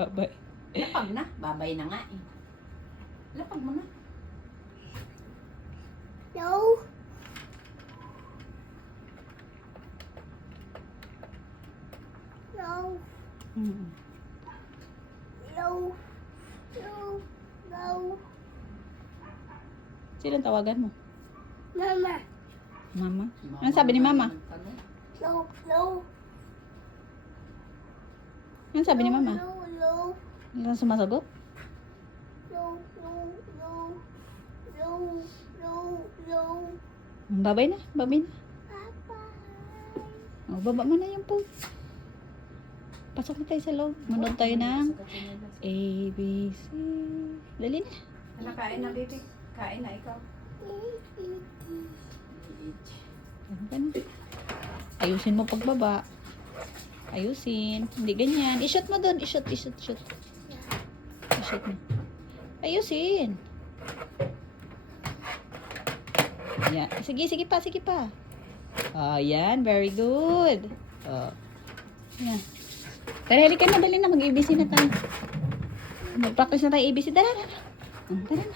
Babay. Lapag na. Babay na nga eh. Lapag mo na. No. No. Mm. No. No. No. Sino ang tawagan mo? Mama. Mama? Ano sabi ni Mama? No. No. Ano sabi ni Mama? No. No. Ano sumasagot? No. No. No. No. No. No. Babay na. Babay na. Bye-bye. O, baba mo na yung phone. Pasok na tayo sa loob. Manood tayo ng A, B, C. Dali na. Ano, kain na, baby? Kain na ikaw. Ano ka na? Ayusin mo pagbaba. Ayusin. Hindi ganyan. I-shot mo doon. I-shot. I-shot mo. Ayusin. Yan. Sige pa. Yan. Very good. Yan. Tara, halika na. Dali na. Mag-ABC na tayo. Mag-practice na tayo ABC. Tara. Tara na.